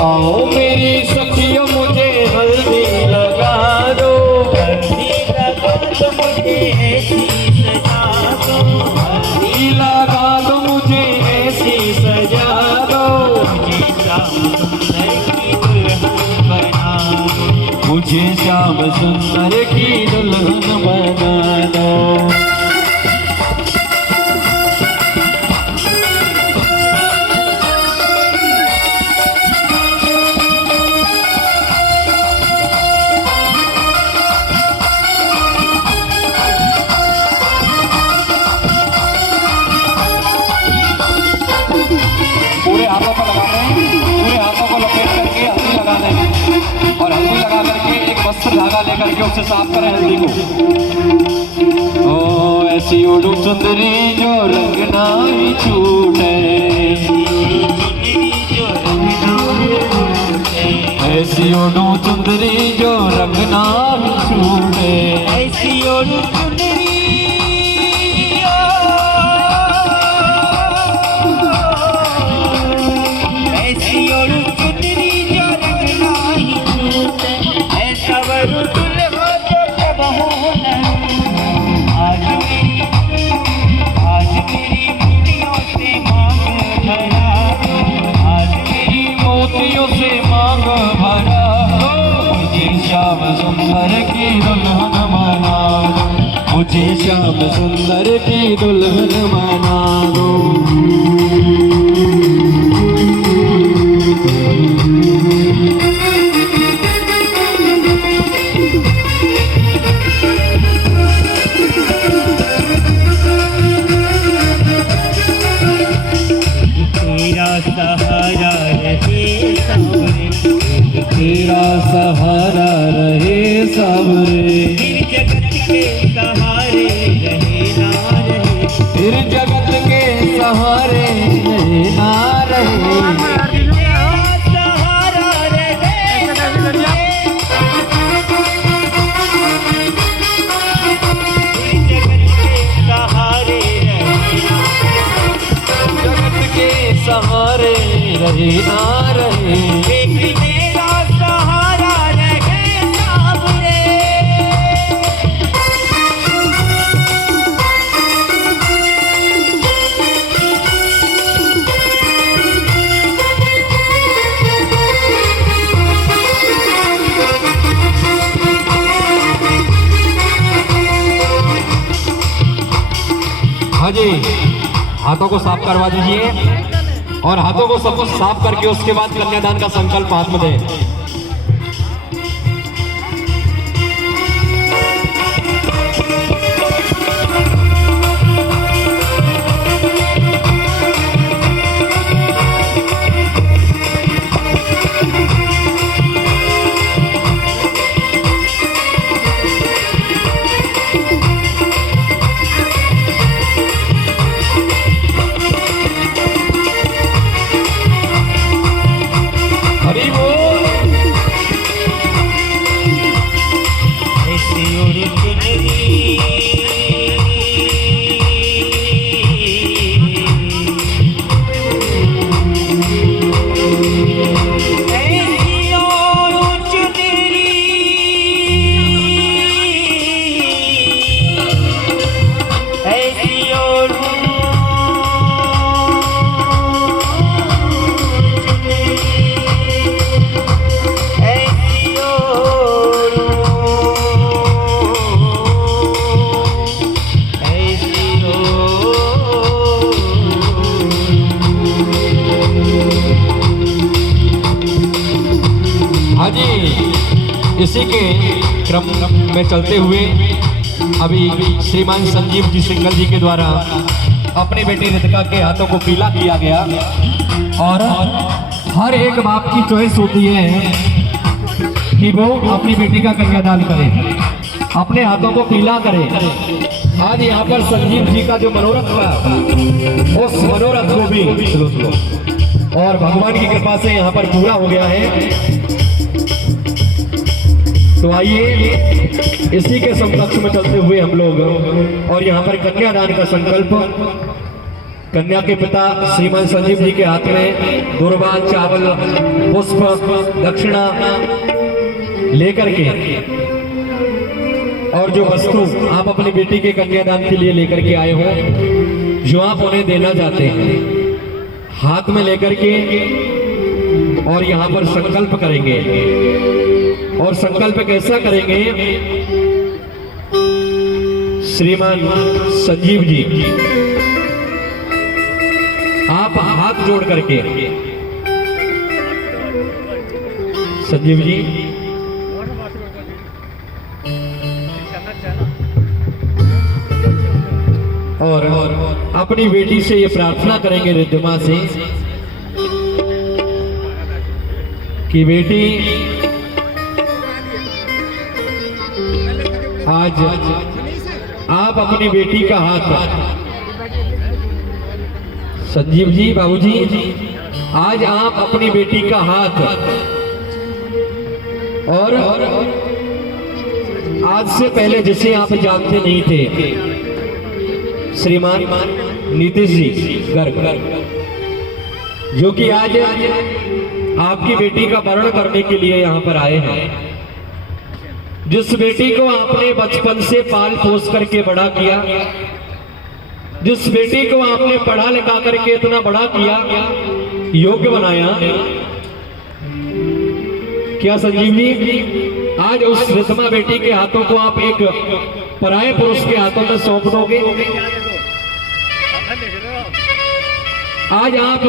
आओ मेरी सखियों मुझे हल्दी लगा दो, हल्दी लगा दो मुझे ऐसी सजा दो, हल्दी लगा दो मुझे ऐसी सजा दो, मुझे श्याम सुंदर की दुल्हन बना दो। पूरे हाथों पर लगा दें, पूरे हाथों को लपेट करके हल्दी लगा दें और हल्दी लगा करके एक वस्त्र धागा लेकर के उससे साफ करें हल्दी को। ओ ऐसी उड़ू चुंदरी जो रंग ना ही छूटे, ऐसी उड़ू चुंदरी जो रंग ना ही छूटे, ऐसी उड़ू चुंदरी मुझे श्याम सुंदर की दुल्हन बना दो। तेरा सहारा रहे सावरे, तेरा सहारा रहे सावरे, जगत के सहारे रहे ना रहे, फिर जगत के सहारे रहे ना रहे, सहारा रहे जगत के सहारे जगत के सहारे रहे ना रहे, मेरा सहारा रहे सावरे। हाँ जी, हाथों को साफ करवा दीजिए और हाथों को सब कुछ साफ करके उसके बाद कन्यादान का संकल्प हाथ में दें। इसी के क्रम में चलते हुए अभी श्रीमान संजीव जी सिंगल जी के द्वारा अपनी बेटी रितिका के हाथों को पीला किया गया और हर एक बाप की चॉइस होती है कि वो अपनी बेटी का कन्यादान करे, अपने हाथों को पीला करे। आज यहाँ पर संजीव जी का जो मनोरथ था उस मनोरथ को भी और भगवान की कृपा से यहाँ पर पूरा हो गया है। तो आइए इसी के समकक्ष में चलते हुए हम लोग और यहाँ पर कन्यादान का संकल्प कन्या के पिता श्रीमान संजीव जी के हाथ में दुर्वा, चावल, पुष्प, दक्षिणा लेकर के और जो वस्तु आप अपनी बेटी के कन्यादान के लिए लेकर के आए हो, जो आप उन्हें देना चाहते हैं, हाथ में लेकर के और यहाँ पर संकल्प करेंगे। और संकल्प कैसा करेंगे? श्रीमान संजीव जी आप हाथ जोड़ करके, संजीव जी और अपनी बेटी से ये प्रार्थना करेंगे रिद्धिमा से कि बेटी आज आप अपनी बेटी का हाथ, संजीव जी बाबूजी आज आप अपनी बेटी का हाथ और आज से पहले जिसे आप जानते नहीं थे, श्रीमान नीतीश जी गर्ग, जो कि आज आपकी बेटी का वरण करने के लिए यहाँ पर आए हैं। जिस बेटी को आपने बचपन से पाल पोस करके बड़ा किया, जिस बेटी को आपने पढ़ा लिखा करके इतना बड़ा किया, योग्य बनाया, क्या संजीव जी आज उस रिद्धिमा बेटी के हाथों को आप एक पराये पुरुष के हाथों में सौंप दोगे? आज आप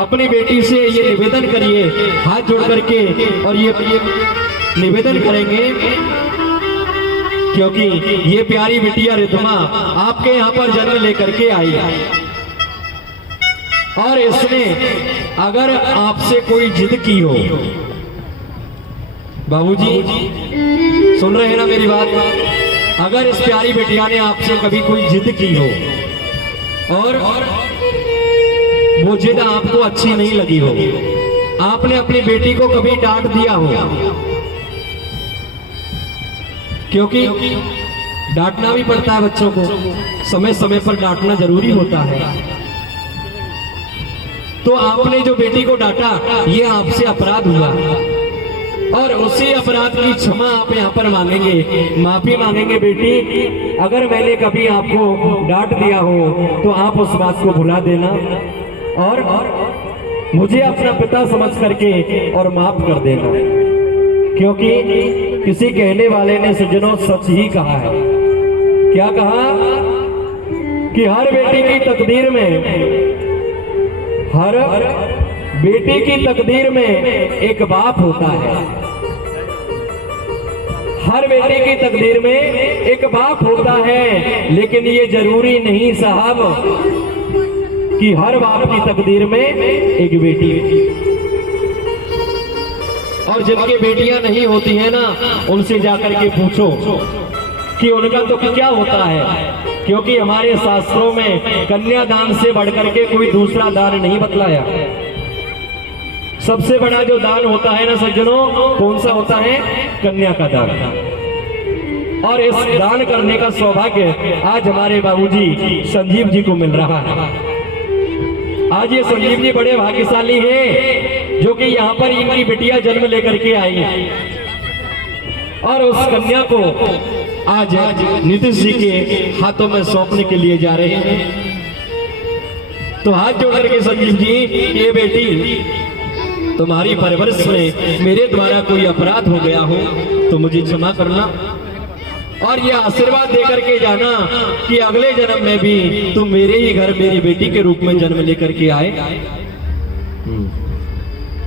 अपनी बेटी से ये निवेदन करिए, हाथ जोड़ करके, और ये निवेदन करेंगे क्योंकि ये प्यारी बिटिया रिद्धिमा आपके यहाँ पर जन्म लेकर के आई और इसने अगर आपसे कोई जिद की हो, बाबूजी सुन रहे हैं ना मेरी बात, अगर इस प्यारी बिटिया ने आपसे कभी कोई जिद की हो और वो जिद आपको अच्छी नहीं लगी हो, आपने अपनी बेटी को कभी डांट दिया हो, क्योंकि डांटना भी पड़ता है बच्चों को, समय समय पर डांटना जरूरी होता है, तो आपने जो बेटी को डांटा ये आपसे अपराध हुआ और उसी अपराध की क्षमा आप यहाँ पर मांगेंगे, माफी मांगेंगे। बेटी अगर मैंने कभी आपको डांट दिया हो तो आप उस बात को भुला देना और मुझे अपना पिता समझ करके और माफ कर देना, क्योंकि किसी कहने वाले ने सज्जनों सच ही कहा है। क्या कहा? कि हर बेटी की तकदीर में, हर बेटी की तकदीर में एक बाप होता है, हर बेटी की तकदीर में एक बाप होता है, लेकिन ये जरूरी नहीं साहब कि हर बाप की तकदीर में एक बेटी। और जिनकी बेटियां नहीं होती हैं ना, उनसे जाकर के पूछो कि उनका तो क्या होता है, क्योंकि हमारे शास्त्रों में कन्यादान से बढ़कर के कोई दूसरा दान नहीं बतलाया। सबसे बड़ा जो दान होता है ना सज्जनों, कौन सा होता है? कन्या का दान। और इस दान करने का सौभाग्य आज हमारे बाबूजी संजीव जी को मिल रहा है। आज ये संजीव जी बड़े भाग्यशाली हैं जो कि यहाँ पर इनकी बिटिया जन्म लेकर के आई और उस कन्या को आज नीतीश जी के हाथों में सौंपने के लिए जा रहे हैं। तो हाथ जोड़ करके संजीव जी, ये बेटी तुम्हारी परवरिश में मेरे द्वारा कोई अपराध हो गया हो तो मुझे क्षमा करना और ये आशीर्वाद देकर के जाना कि अगले जन्म में भी तुम मेरे ही घर मेरी बेटी के रूप में जन्म लेकर के आए।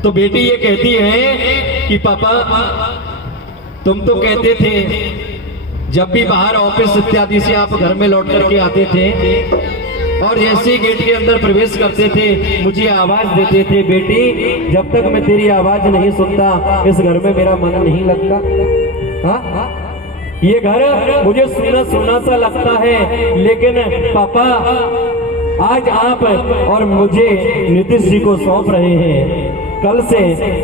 तो बेटी ये कहती है कि पापा तुम तो कहते थे जब भी बाहर ऑफिस इत्यादि से आप घर में लौट करके आते थे और जैसे ही गेट के अंदर प्रवेश करते थे मुझे आवाज देते थे, बेटी जब तक मैं तेरी आवाज नहीं सुनता इस घर में मेरा मन नहीं लगता। हाँ, ये घर मुझे सुना सुना सा लगता है, लेकिन पापा आज आप और मुझे नीतीश जी को सौंप रहे हैं, कल से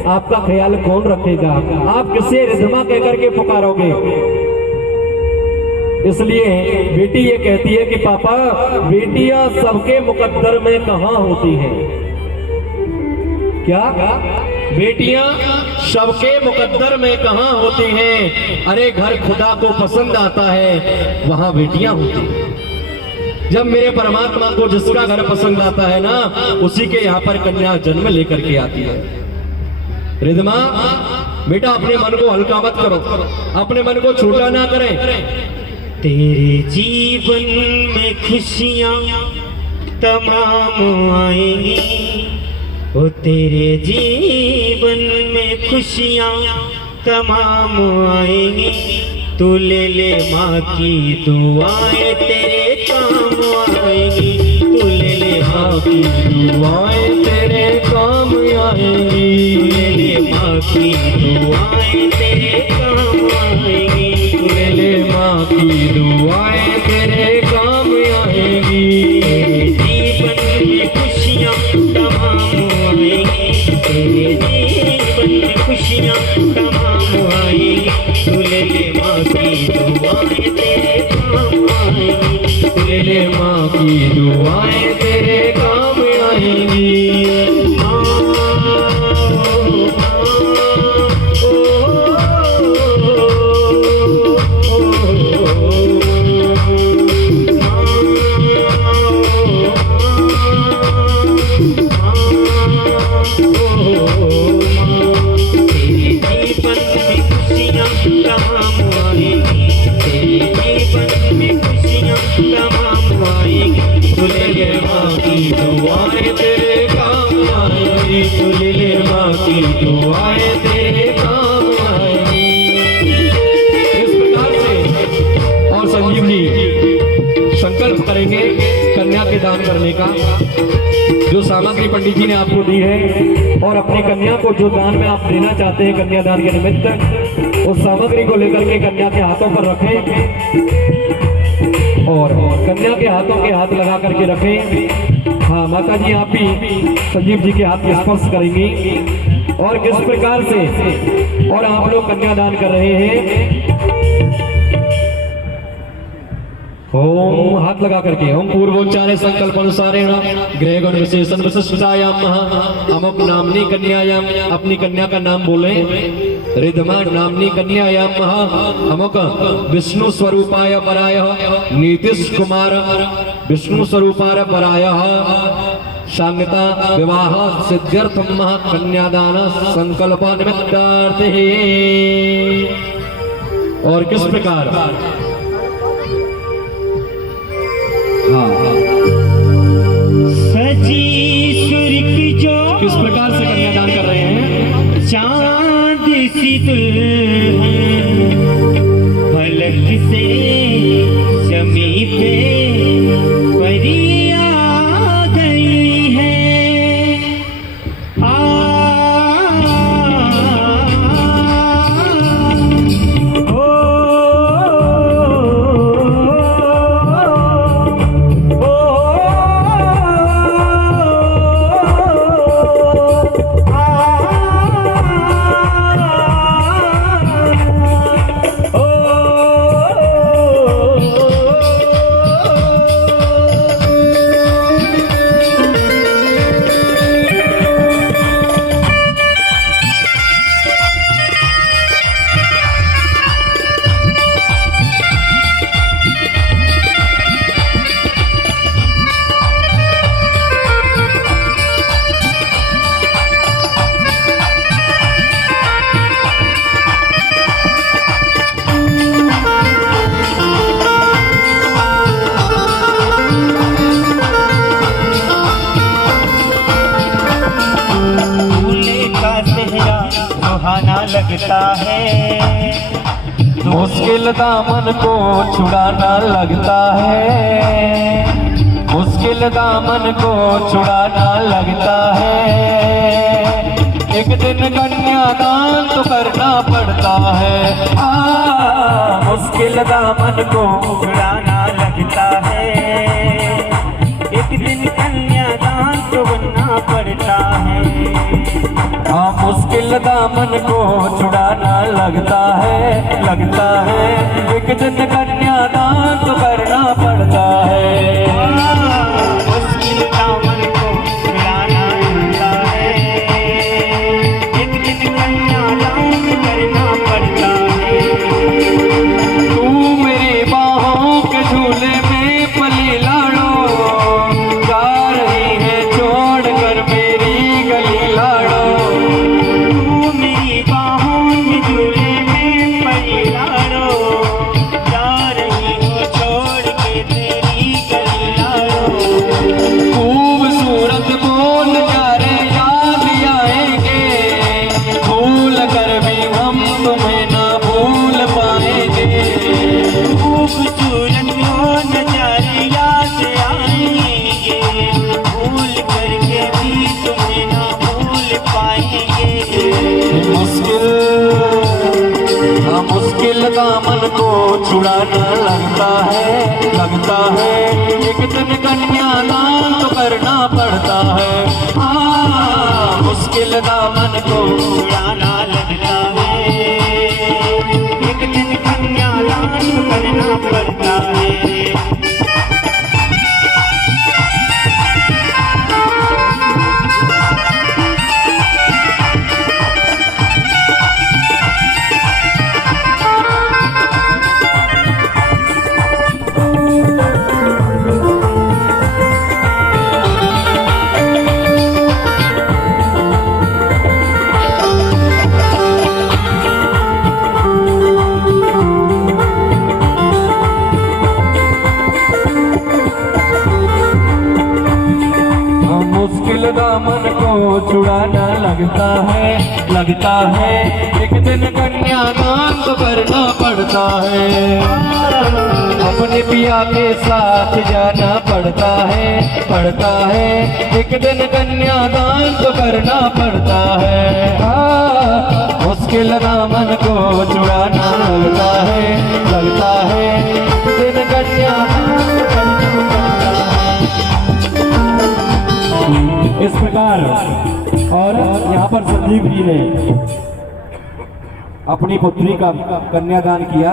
आपका ख्याल कौन रखेगा? आप किसे रिद्धिमा कहकर के पुकारोगे? इसलिए बेटी ये कहती है कि पापा बेटियां सबके मुकद्दर में कहां होती हैं। क्या बेटियां सबके मुकद्दर में कहां होती हैं? अरे घर खुदा को पसंद आता है वहां बेटियां होती हैं। जब मेरे परमात्मा को जिसका घर पसंद आता है ना, उसी के यहाँ पर कन्या जन्म लेकर के आती है। रिधमा बेटा अपने मन को हल्का मत करो, अपने मन को छोटा ना करें। तेरे जीवन में खुशियाँ तमाम आएंगी, ओ तेरे जीवन में खुशियाँ तमाम आएंगी। तू ले ले माँ की दुआएं तेरे काम आएंगी। तू ले ले माँ की दुआएं तेरे काम आएंगी। तू ले ले माँ की दुआएं तेरे काम आएंगी। तू ले ले माँ की दुआएं तेरे काम आएंगी। तेरे जीवन में खुशियाँ तमाम आएंगी। तेरे जीवन में खुशियाँ तमाम आएंगी। तू ले ले माँ की दुआएं तेरे काम आएंगी। तू ले ले माँ की दुआएं तेरे काम आएंगी। संकल्प करेंगे कन्या के दान करने का। जो सामग्री पंडित जी ने आपको दी है और अपनी कन्या को जो दान में आप देना चाहते हैं कन्यादान के निमित्त, उस सामग्री को लेकर के कन्या के हाथों पर रखें और कन्या के हाथों के हाथ लगा करके रखें। हाँ माता जी आप भी संजीव जी के हाथ में स्पर्श करेंगी और किस प्रकार से और आप लोग कन्यादान कर रहे हैं। ओम हाथ लगा करके ओम पूर्वोच्चारे संकल्प अनुसारेण ग्रह गण विशेषण विशिष्टायाम अमुक नामनी कन्यायाम, अपनी कन्या का नाम बोले। रिधमा नामनी कन्यायाम अमुक विष्णु स्वरूपाय पराय नीतीश कुमार विष्णु स्वरूपाय पराय शांगता विवाह सिद्ध्यर्थम कन्यादान संकल्प निमित्तार्थे। और किस प्रकार सजी सुर्ख जो किस प्रकार से कन्यादान कर रहे हैं। चांद सी दुल्हन फलक से जमी पे परी आ गई है। सुहाना लगता है, मुश्किल दामन को छुड़ाना लगता है, मुश्किल दामन को छुड़ाना लगता है। एक दिन कन्यादान तो करना पड़ता है। मुश्किल दामन को छुड़ाना लगता है। एक दिन कन्यादान तो बनना पड़ता है। मुश्किल दामन को छुड़ाना लगता है, लगता है। एक दिन कन्यादान छुड़ाना लगता है एक दिन कन्यादान तो करना पड़ता है। मुश्किल दामन को छुड़ाना लगता है, एक दिन कन्यादान करना पड़ता है। मुश्किल दामन को छुड़ाना लगता है एक दिन कन्यादान तो करना पड़ता है। अपने पिया के साथ जाना पड़ता है एक दिन कन्यादान तो करना पड़ता है। मुश्किल दामन को छुड़ाना लगता है एक दिन कन्यादान तो करना पड़ता है। इस प्रकार और यहाँ पर संजीव जी ने अपनी पुत्री का कन्यादान किया।